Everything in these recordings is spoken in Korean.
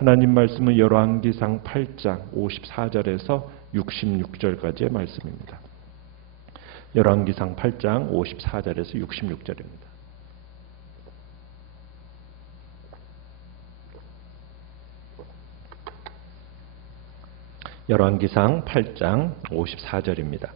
하나님 말씀은 열왕기상 8장 54절에서 66절까지의 말씀입니다. 열왕기상 8장 54절에서 66절입니다. 열왕기상 8장 54절입니다.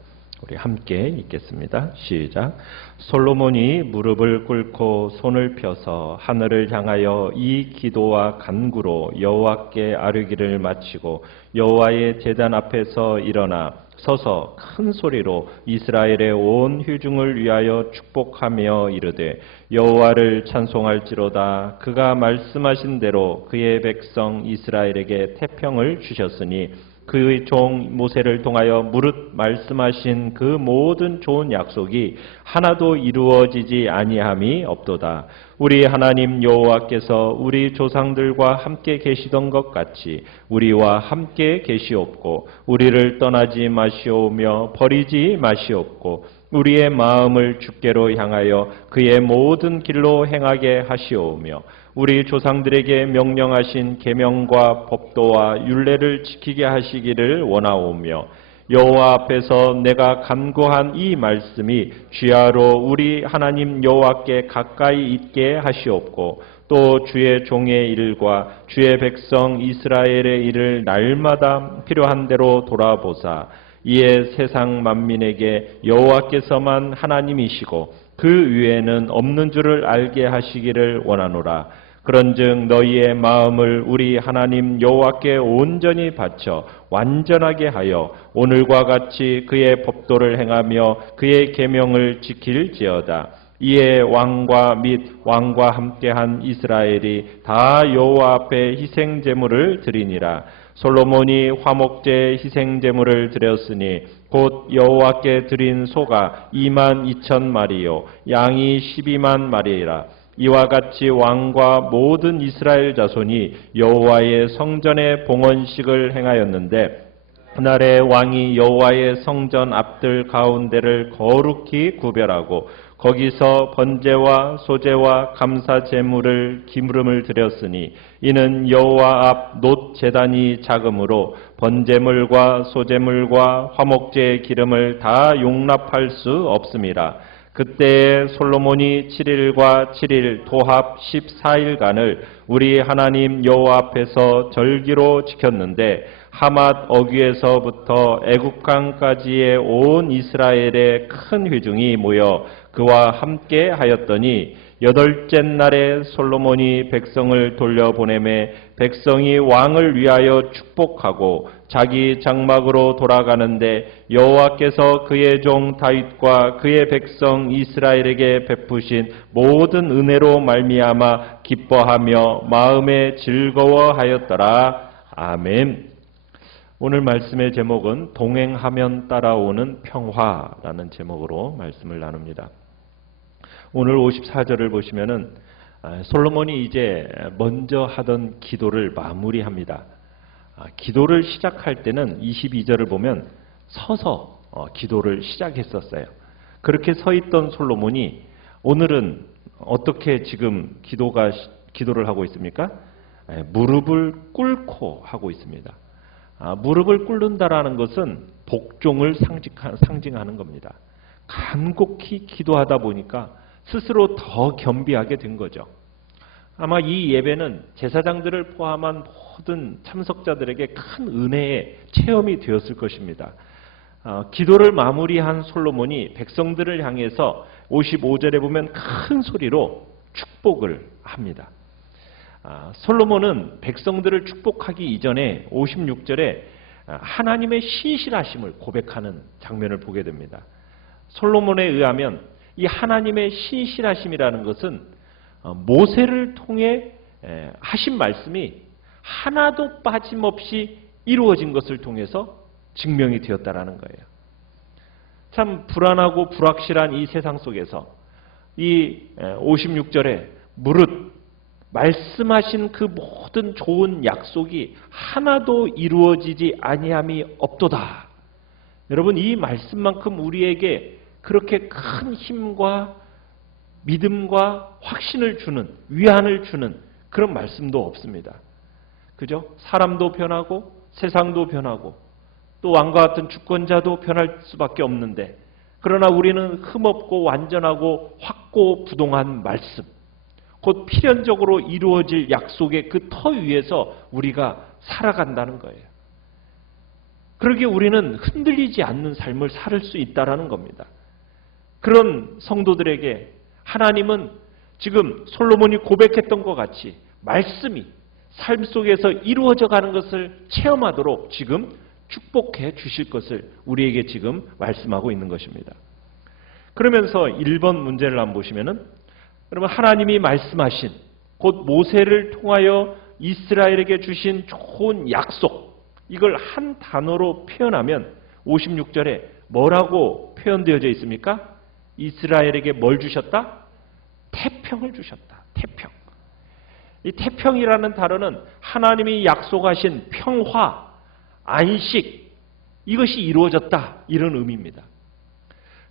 우리 함께 읽겠습니다. 시작. 솔로몬이 무릎을 꿇고 손을 펴서 하늘을 향하여 이 기도와 간구로 여호와께 아뢰기를 마치고 여호와의 제단 앞에서 일어나 서서 큰 소리로 이스라엘의 온 회중을 위하여 축복하며 이르되 여호와를 찬송할지로다. 그가 말씀하신 대로 그의 백성 이스라엘에게 태평을 주셨으니 그의 종 모세를 통하여 무릇 말씀하신 그 모든 좋은 약속이 하나도 이루어지지 아니함이 없도다. 우리 하나님 여호와께서 우리 조상들과 함께 계시던 것 같이 우리와 함께 계시옵고 우리를 떠나지 마시오며 버리지 마시옵고 우리의 마음을 주께로 향하여 그의 모든 길로 행하게 하시오며 우리 조상들에게 명령하신 계명과 법도와 율례를 지키게 하시기를 원하오며 여호와 앞에서 내가 간구한 이 말씀이 주야로 우리 하나님 여호와께 가까이 있게 하시옵고 또 주의 종의 일과 주의 백성 이스라엘의 일을 날마다 필요한 대로 돌아보사 이에 세상 만민에게 여호와께서만 하나님이시고 그 위에는 없는 줄을 알게 하시기를 원하노라. 그런즉 너희의 마음을 우리 하나님 여호와께 온전히 바쳐 완전하게 하여 오늘과 같이 그의 법도를 행하며 그의 계명을 지킬지어다. 이에 왕과 및 왕과 함께한 이스라엘이 다 여호와 앞에 희생 제물을 드리니라. 솔로몬이 화목제 희생 제물을 드렸으니 곧 여호와께 드린 소가 22,000마리요 양이 12,000마리라. 이와 같이 왕과 모든 이스라엘 자손이 여호와의 성전에 봉헌식을 행하였는데 그날에 왕이 여호와의 성전 앞들 가운데를 거룩히 구별하고 거기서 번제와 소제와 감사 제물을 기름을 드렸으니 이는 여호와 앞 놋 제단이 작으므로 번제물과 소제물과 화목제의 기름을 다 용납할 수 없음이라. 그때에 솔로몬이 7일과 7일 도합 14일간을 우리 하나님 여호와 앞에서 절기로 지켰는데 하맛 어귀에서부터 애굽강까지의 온 이스라엘의 큰 회중이 모여 그와 함께 하였더니 8째 날에 솔로몬이 백성을 돌려보내매 백성이 왕을 위하여 축복하고 자기 장막으로 돌아가는데 여호와께서 그의 종 다윗과 그의 백성 이스라엘에게 베푸신 모든 은혜로 말미암아 기뻐하며 마음에 즐거워하였더라. 아멘. 오늘 말씀의 제목은 동행하면 따라오는 평화라는 제목으로 말씀을 나눕니다. 오늘 54절을 보시면은 솔로몬이 이제 먼저 하던 기도를 마무리합니다. 기도를 시작할 때는 22절을 보면 서서 기도를 시작했었어요. 그렇게 서 있던 솔로몬이 오늘은 어떻게 지금 기도를 하고 있습니까? 무릎을 꿇고 하고 있습니다. 무릎을 꿇는다라는 것은 복종을 상징하는 겁니다. 간곡히 기도하다 보니까 스스로 더 겸비하게 된 거죠. 아마 이 예배는 제사장들을 포함한 모든 참석자들에게 큰 은혜의 체험이 되었을 것입니다. 기도를 마무리한 솔로몬이 백성들을 향해서 55절에 보면 큰 소리로 축복을 합니다. 솔로몬은 백성들을 축복하기 이전에 56절에 하나님의 신실하심을 고백하는 장면을 보게 됩니다. 솔로몬에 의하면 이 하나님의 신실하심이라는 것은 모세를 통해 하신 말씀이 하나도 빠짐없이 이루어진 것을 통해서 증명이 되었다라는 거예요. 참 불안하고 불확실한 이 세상 속에서 이 56절에 무릇 말씀하신 그 모든 좋은 약속이 하나도 이루어지지 아니함이 없도다. 여러분, 이 말씀만큼 우리에게 그렇게 큰 힘과 믿음과 확신을 주는, 위안을 주는 그런 말씀도 없습니다. 그죠? 사람도 변하고 세상도 변하고 또 왕과 같은 주권자도 변할 수밖에 없는데, 그러나 우리는 흠없고 완전하고 확고부동한 말씀, 곧 필연적으로 이루어질 약속의 그 터 위에서 우리가 살아간다는 거예요. 그러기에 우리는 흔들리지 않는 삶을 살 수 있다는 겁니다. 그런 성도들에게 하나님은 지금 솔로몬이 고백했던 것 같이 말씀이 삶 속에서 이루어져 가는 것을 체험하도록 지금 축복해 주실 것을 우리에게 지금 말씀하고 있는 것입니다. 그러면서 1번 문제를 한번 보시면은, 여러분, 하나님이 말씀하신 곧 모세를 통하여 이스라엘에게 주신 좋은 약속, 이걸 한 단어로 표현하면 56절에 뭐라고 표현되어져 있습니까? 이스라엘에게 뭘 주셨다? 태평을 주셨다. 태평. 이 태평이라는 단어는 하나님이 약속하신 평화, 안식, 이것이 이루어졌다, 이런 의미입니다.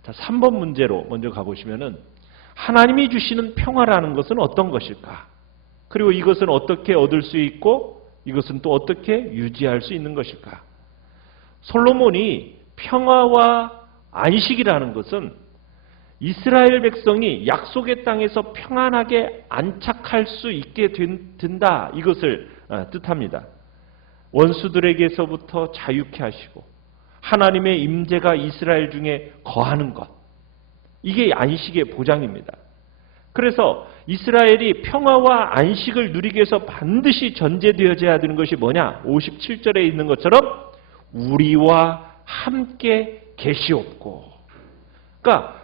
자, 3번 문제로 먼저 가보시면은, 하나님이 주시는 평화라는 것은 어떤 것일까? 그리고 이것은 어떻게 얻을 수 있고 이것은 또 어떻게 유지할 수 있는 것일까? 솔로몬이 평화와 안식이라는 것은 이스라엘 백성이 약속의 땅에서 평안하게 안착할 수 있게 된다, 이것을 뜻합니다. 원수들에게서부터 자유케 하시고 하나님의 임재가 이스라엘 중에 거하는 것, 이게 안식의 보장입니다. 그래서 이스라엘이 평화와 안식을 누리기 위해서 반드시 전제되어져야 되는 것이 뭐냐? 57절에 있는 것처럼 우리와 함께 계시옵고. 그러니까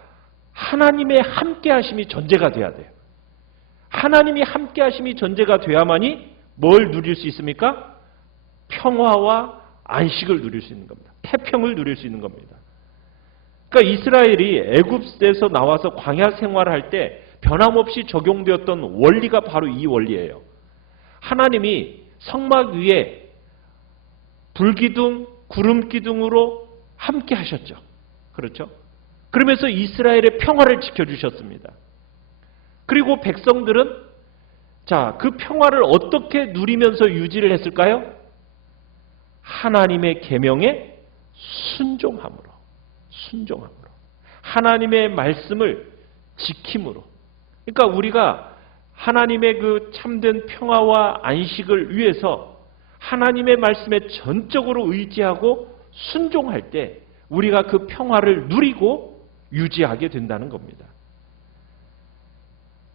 하나님의 함께 하심이 전제가 돼야 돼요. 하나님이 함께 하심이 전제가 돼야만이 뭘 누릴 수 있습니까? 평화와 안식을 누릴 수 있는 겁니다. 태평을 누릴 수 있는 겁니다. 그러니까 이스라엘이 애굽에서 나와서 광야 생활을 할 때 변함없이 적용되었던 원리가 바로 이 원리예요. 하나님이 성막 위에 불기둥, 구름기둥으로 함께 하셨죠. 그렇죠? 그러면서 이스라엘의 평화를 지켜주셨습니다. 그리고 백성들은 자, 그 평화를 어떻게 누리면서 유지를 했을까요? 하나님의 계명에 순종함으로. 하나님의 말씀을 지킴으로. 그러니까 우리가 하나님의 그 참된 평화와 안식을 위해서 하나님의 말씀에 전적으로 의지하고 순종할 때 우리가 그 평화를 누리고 유지하게 된다는 겁니다.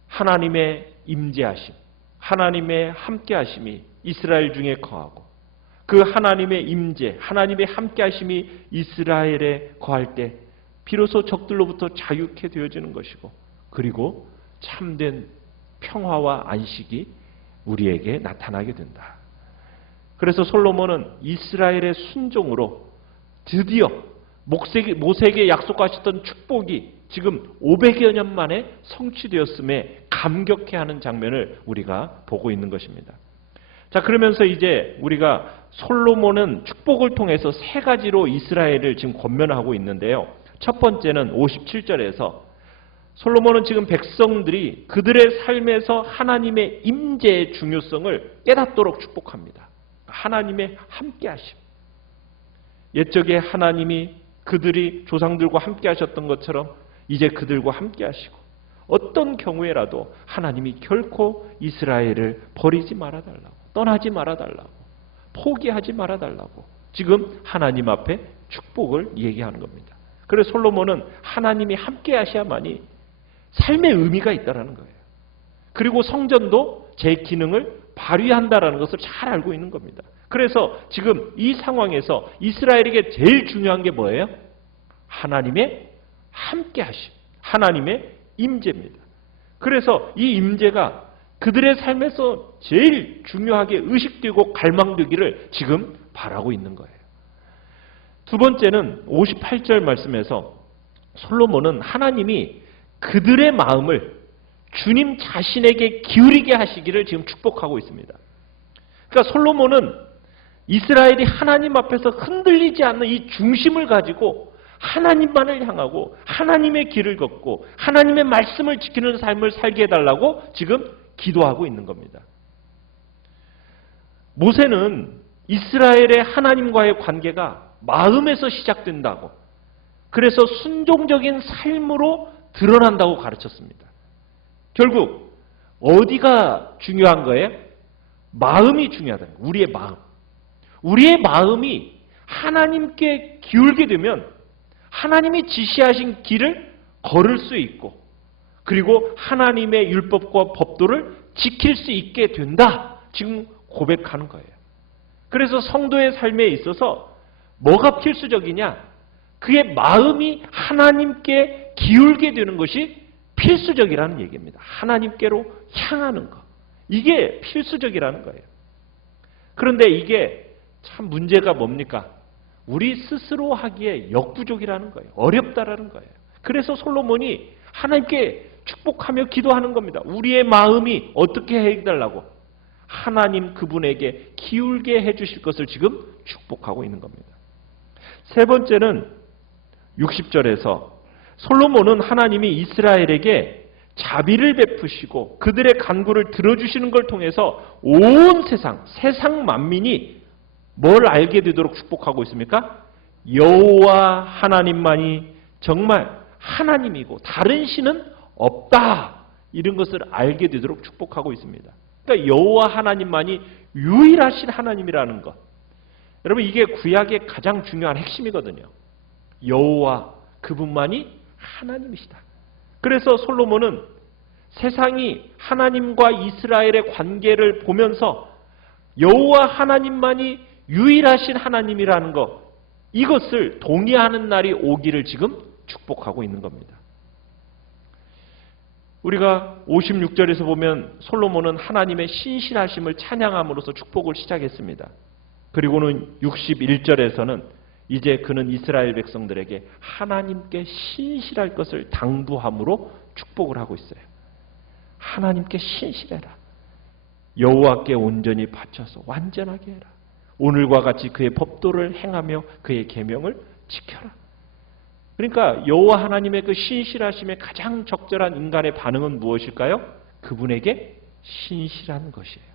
하나님의 임재하심, 하나님의 함께하심이 이스라엘 중에 거하고 그 하나님의 임재, 하나님의 함께하심이 이스라엘에 거할 때 비로소 적들로부터 자유케 되어지는 것이고, 그리고 참된 평화와 안식이 우리에게 나타나게 된다. 그래서 솔로몬은 이스라엘의 순종으로 드디어 모세에게 약속하셨던 축복이 지금 500여 년 만에 성취되었음에 감격해하는 장면을 우리가 보고 있는 것입니다. 자, 그러면서 이제 우리가 솔로몬은 축복을 통해서 세 가지로 이스라엘을 지금 권면하고 있는데요. 첫 번째는 57절에서 솔로몬은 지금 백성들이 그들의 삶에서 하나님의 임재의 중요성을 깨닫도록 축복합니다. 하나님의 함께하심. 옛적에 하나님이 그들이 조상들과 함께 하셨던 것처럼 이제 그들과 함께 하시고 어떤 경우에라도 하나님이 결코 이스라엘을 버리지 말아달라고, 떠나지 말아달라고, 포기하지 말아달라고 지금 하나님 앞에 축복을 얘기하는 겁니다. 그래서 솔로몬은 하나님이 함께 하셔야만이 삶의 의미가 있다는 거예요. 그리고 성전도 제 기능을 발휘한다는 것을 잘 알고 있는 겁니다. 그래서 지금 이 상황에서 이스라엘에게 제일 중요한 게 뭐예요? 하나님의 함께하심, 하나님의 임재입니다. 그래서 이 임재가 그들의 삶에서 제일 중요하게 의식되고 갈망되기를 지금 바라고 있는 거예요. 두 번째는 58절 말씀에서 솔로몬은 하나님이 그들의 마음을 주님 자신에게 기울이게 하시기를 지금 축복하고 있습니다. 그러니까 솔로몬은 이스라엘이 하나님 앞에서 흔들리지 않는 이 중심을 가지고 하나님만을 향하고 하나님의 길을 걷고 하나님의 말씀을 지키는 삶을 살게 해달라고 지금 기도하고 있는 겁니다. 모세는 이스라엘의 하나님과의 관계가 마음에서 시작된다고, 그래서 순종적인 삶으로 드러난다고 가르쳤습니다. 결국 어디가 중요한 거예요? 마음이 중요하다는 거예요. 우리의 마음. 우리의 마음이 하나님께 기울게 되면 하나님이 지시하신 길을 걸을 수 있고, 그리고 하나님의 율법과 법도를 지킬 수 있게 된다. 지금 고백하는 거예요. 그래서 성도의 삶에 있어서 뭐가 필수적이냐? 그의 마음이 하나님께 기울게 되는 것이 필수적이라는 얘기입니다. 하나님께로 향하는 것. 이게 필수적이라는 거예요. 그런데 이게 참 문제가 뭡니까? 우리 스스로 하기에 역부족이라는 거예요. 어렵다라는 거예요. 그래서 솔로몬이 하나님께 축복하며 기도하는 겁니다. 우리의 마음이 어떻게 해달라고? 하나님 그분에게 기울게 해주실 것을 지금 축복하고 있는 겁니다. 세 번째는 60절에서 솔로몬은 하나님이 이스라엘에게 자비를 베푸시고 그들의 간구를 들어주시는 걸 통해서 온 세상 만민이 뭘 알게 되도록 축복하고 있습니까? 여호와 하나님만이 정말 하나님이고 다른 신은 없다. 이런 것을 알게 되도록 축복하고 있습니다. 그러니까 여호와 하나님만이 유일하신 하나님이라는 것. 여러분, 이게 구약의 가장 중요한 핵심이거든요. 여호와 그분만이 하나님이시다. 그래서 솔로몬은 세상이 하나님과 이스라엘의 관계를 보면서 여호와 하나님만이 유일하신 하나님이라는 것, 이것을 동의하는 날이 오기를 지금 축복하고 있는 겁니다. 우리가 56절에서 보면 솔로몬은 하나님의 신실하심을 찬양함으로써 축복을 시작했습니다. 그리고는 61절에서는 이제 그는 이스라엘 백성들에게 하나님께 신실할 것을 당부함으로 축복을 하고 있어요. 하나님께 신실해라. 여호와께 온전히 바쳐서 완전하게 해라. 오늘과 같이 그의 법도를 행하며 그의 계명을 지켜라. 그러니까 여호와 하나님의 그 신실하심에 가장 적절한 인간의 반응은 무엇일까요? 그분에게 신실한 것이에요.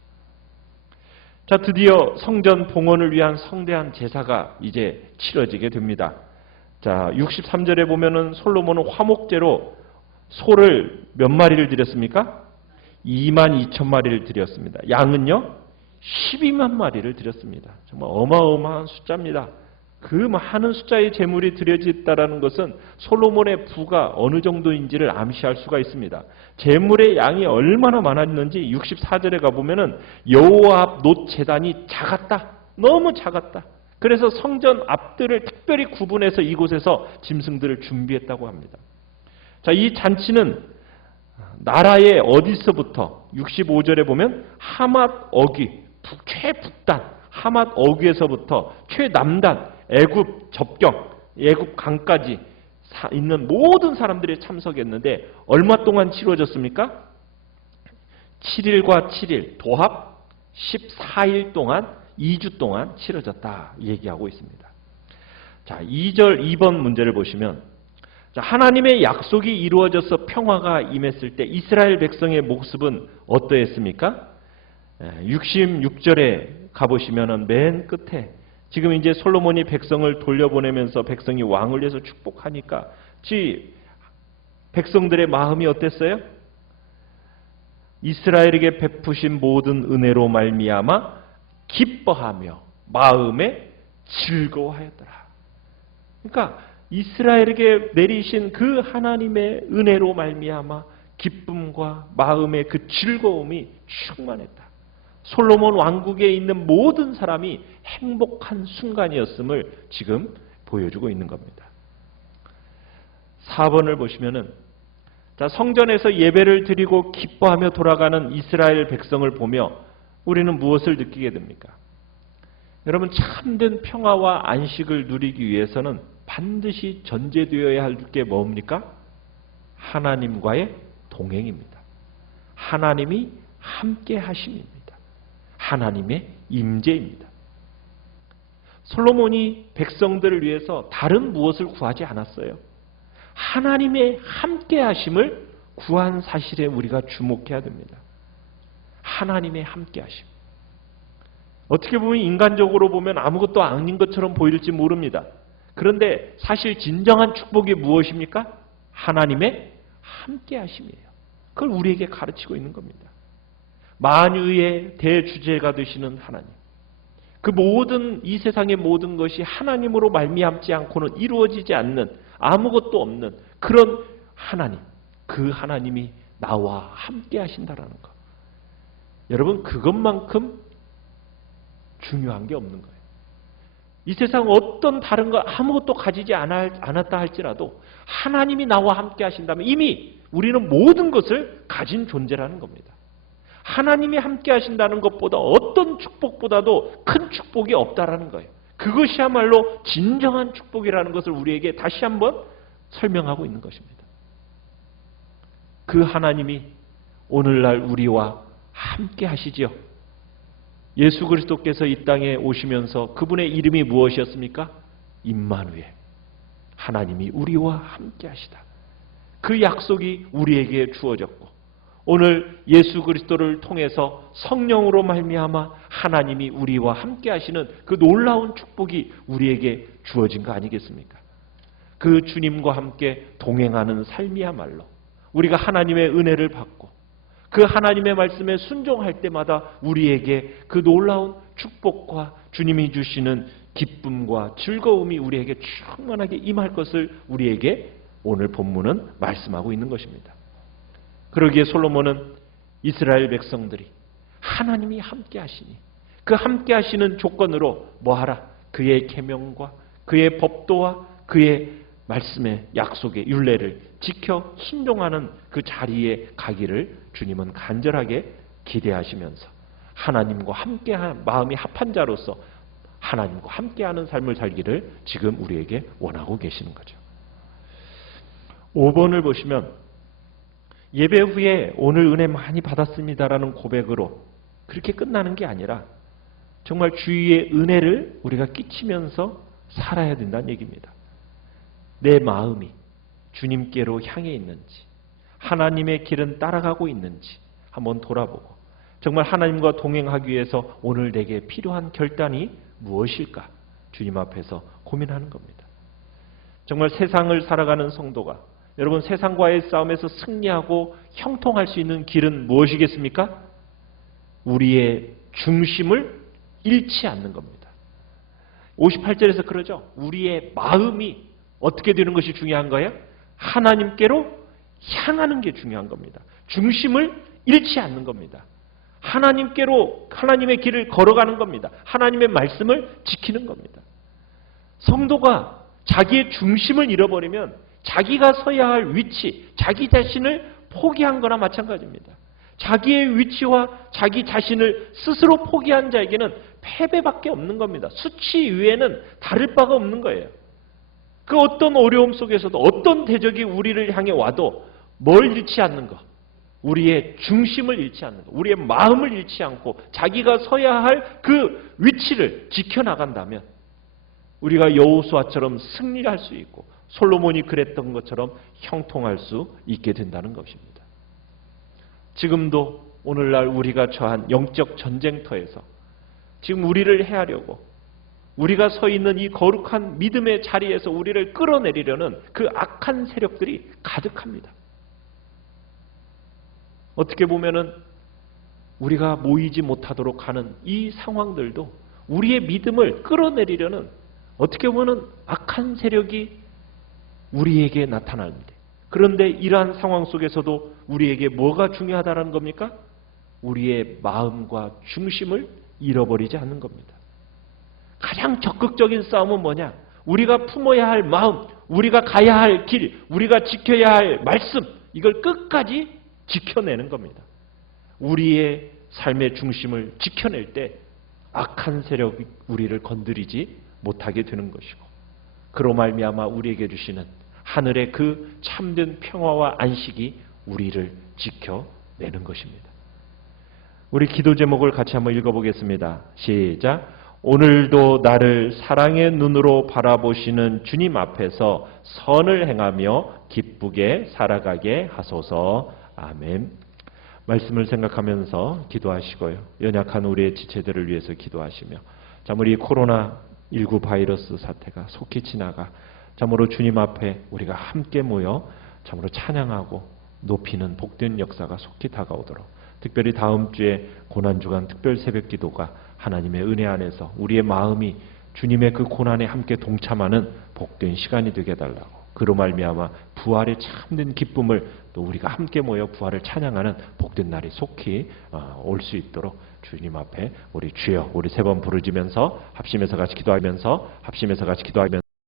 자, 드디어 성전 봉헌을 위한 성대한 제사가 이제 치러지게 됩니다. 자, 63절에 보면은 솔로몬은 화목제로 소를 몇 마리를 드렸습니까? 22,000마리를 드렸습니다. 양은요? 12만 마리를 드렸습니다. 정말 어마어마한 숫자입니다. 그 많은 숫자의 제물이 드려졌다는 것은 솔로몬의 부가 어느 정도인지를 암시할 수가 있습니다. 제물의 양이 얼마나 많았는지 64절에 가보면은 여호와 앞 놋 제단이 작았다. 너무 작았다. 그래서 성전 앞들을 특별히 구분해서 이곳에서 짐승들을 준비했다고 합니다. 자, 이 잔치는 나라의 어디서부터 65절에 보면 하맛 어귀, 최북단 하맛 어귀에서부터 최남단 애굽 접경, 애굽 강까지 있는 모든 사람들이 참석했는데 얼마 동안 치러졌습니까? 7일과 7일, 도합 14일 동안 2주 동안 치러졌다 얘기하고 있습니다. 자, 2절 2번 문제를 보시면, 자, 하나님의 약속이 이루어져서 평화가 임했을 때 이스라엘 백성의 모습은 어떠했습니까? 66절에 가보시면은 맨 끝에 지금 이제 솔로몬이 백성을 돌려보내면서 백성이 왕을 위해서 축복하니까 백성들의 마음이 어땠어요? 이스라엘에게 베푸신 모든 은혜로 말미암아 기뻐하며 마음에 즐거워하였더라. 그러니까 이스라엘에게 내리신 그 하나님의 은혜로 말미암아 기쁨과 마음의 그 즐거움이 충만했다. 솔로몬 왕국에 있는 모든 사람이 행복한 순간이었음을 지금 보여주고 있는 겁니다. 4번을 보시면은, 자, 성전에서 예배를 드리고 기뻐하며 돌아가는 이스라엘 백성을 보며 우리는 무엇을 느끼게 됩니까? 여러분, 참된 평화와 안식을 누리기 위해서는 반드시 전제되어야 할 게 뭡니까? 하나님과의 동행입니다. 하나님이 함께 하심입니다. 하나님의 임재입니다. 솔로몬이 백성들을 위해서 다른 무엇을 구하지 않았어요. 하나님의 함께 하심을 구한 사실에 우리가 주목해야 됩니다. 하나님의 함께 하심. 어떻게 보면 인간적으로 보면 아무것도 아닌 것처럼 보일지 모릅니다. 그런데 사실 진정한 축복이 무엇입니까? 하나님의 함께 하심이에요. 그걸 우리에게 가르치고 있는 겁니다. 만유의 대주제가 되시는 하나님. 그 모든 이 세상의 모든 것이 하나님으로 말미암지 않고는 이루어지지 않는 아무것도 없는 그런 하나님. 그 하나님이 나와 함께 하신다라는 것. 여러분 그것만큼 중요한 게 없는 거예요. 이 세상 어떤 다른 거 아무것도 가지지 않았다 할지라도 하나님이 나와 함께 하신다면 이미 우리는 모든 것을 가진 존재라는 겁니다. 하나님이 함께 하신다는 것보다 어떤 축복보다도 큰 축복이 없다라는 거예요. 그것이야말로 진정한 축복이라는 것을 우리에게 다시 한번 설명하고 있는 것입니다. 그 하나님이 오늘날 우리와 함께 하시지요. 예수 그리스도께서 이 땅에 오시면서 그분의 이름이 무엇이었습니까? 임마누엘. 하나님이 우리와 함께 하시다. 그 약속이 우리에게 주어졌고 오늘 예수 그리스도를 통해서 성령으로 말미암아 하나님이 우리와 함께 하시는 그 놀라운 축복이 우리에게 주어진 거 아니겠습니까? 그 주님과 함께 동행하는 삶이야말로 우리가 하나님의 은혜를 받고 그 하나님의 말씀에 순종할 때마다 우리에게 그 놀라운 축복과 주님이 주시는 기쁨과 즐거움이 우리에게 충만하게 임할 것을 우리에게 오늘 본문은 말씀하고 있는 것입니다. 그러기에 솔로몬은 이스라엘 백성들이 하나님이 함께 하시니 그 함께 하시는 조건으로 뭐하라? 그의 계명과 그의 법도와 그의 말씀의 약속의 율례를 지켜 순종하는 그 자리에 가기를 주님은 간절하게 기대하시면서 하나님과 함께한 마음이 합한 자로서 하나님과 함께하는 삶을 살기를 지금 우리에게 원하고 계시는 거죠. 5번을 보시면 예배 후에 오늘 은혜 많이 받았습니다라는 고백으로 그렇게 끝나는 게 아니라 정말 주위의 은혜를 우리가 끼치면서 살아야 된다는 얘기입니다. 내 마음이 주님께로 향해 있는지 하나님의 길은 따라가고 있는지 한번 돌아보고 정말 하나님과 동행하기 위해서 오늘 내게 필요한 결단이 무엇일까? 주님 앞에서 고민하는 겁니다. 정말 세상을 살아가는 성도가 여러분 세상과의 싸움에서 승리하고 형통할 수 있는 길은 무엇이겠습니까? 우리의 중심을 잃지 않는 겁니다. 58절에서 그러죠. 우리의 마음이 어떻게 되는 것이 중요한 거예요? 하나님께로 향하는 게 중요한 겁니다. 중심을 잃지 않는 겁니다. 하나님께로 하나님의 길을 걸어가는 겁니다. 하나님의 말씀을 지키는 겁니다. 성도가 자기의 중심을 잃어버리면 자기가 서야 할 위치, 자기 자신을 포기한 거나 마찬가지입니다. 자기의 위치와 자기 자신을 스스로 포기한 자에게는 패배밖에 없는 겁니다. 수치 이외에는 다를 바가 없는 거예요. 그 어떤 어려움 속에서도 어떤 대적이 우리를 향해 와도 뭘 잃지 않는 것? 우리의 중심을 잃지 않는 것. 우리의 마음을 잃지 않고 자기가 서야 할 그 위치를 지켜나간다면 우리가 여호수아처럼 승리를 할 수 있고 솔로몬이 그랬던 것처럼 형통할 수 있게 된다는 것입니다. 지금도 오늘날 우리가 처한 영적 전쟁터에서 지금 우리를 해하려고 우리가 서 있는 이 거룩한 믿음의 자리에서 우리를 끌어내리려는 그 악한 세력들이 가득합니다. 어떻게 보면은 우리가 모이지 못하도록 하는 이 상황들도 우리의 믿음을 끌어내리려는 어떻게 보면 악한 세력이 우리에게 나타납니다. 그런데 이러한 상황 속에서도 우리에게 뭐가 중요하다는 겁니까? 우리의 마음과 중심을 잃어버리지 않는 겁니다. 가장 적극적인 싸움은 뭐냐? 우리가 품어야 할 마음, 우리가 가야 할 길, 우리가 지켜야 할 말씀, 이걸 끝까지 지켜내는 겁니다. 우리의 삶의 중심을 지켜낼 때 악한 세력이 우리를 건드리지 못하게 되는 것이고 그로 말미암아 우리에게 주시는 하늘의 그 참된 평화와 안식이 우리를 지켜내는 것입니다. 우리 기도 제목을 같이 한번 읽어보겠습니다. 시작. 오늘도 나를 사랑의 눈으로 바라보시는 주님 앞에서 선을 행하며 기쁘게 살아가게 하소서. 아멘. 말씀을 생각하면서 기도하시고요. 연약한 우리의 지체들을 위해서 기도하시며 참으로 이 코로나19 바이러스 사태가 속히 지나가 참으로 주님 앞에 우리가 함께 모여 참으로 찬양하고 높이는 복된 역사가 속히 다가오도록, 특별히 다음 주에 고난주간 특별 새벽 기도가 하나님의 은혜 안에서 우리의 마음이 주님의 그 고난에 함께 동참하는 복된 시간이 되게 해달라고, 그로 말미암아 부활의 참된 기쁨을 또 우리가 함께 모여 부활을 찬양하는 복된 날이 속히 올 수 있도록 주님 앞에 우리 주여, 우리 세 번 부르짖으면서 합심해서 같이 기도하면서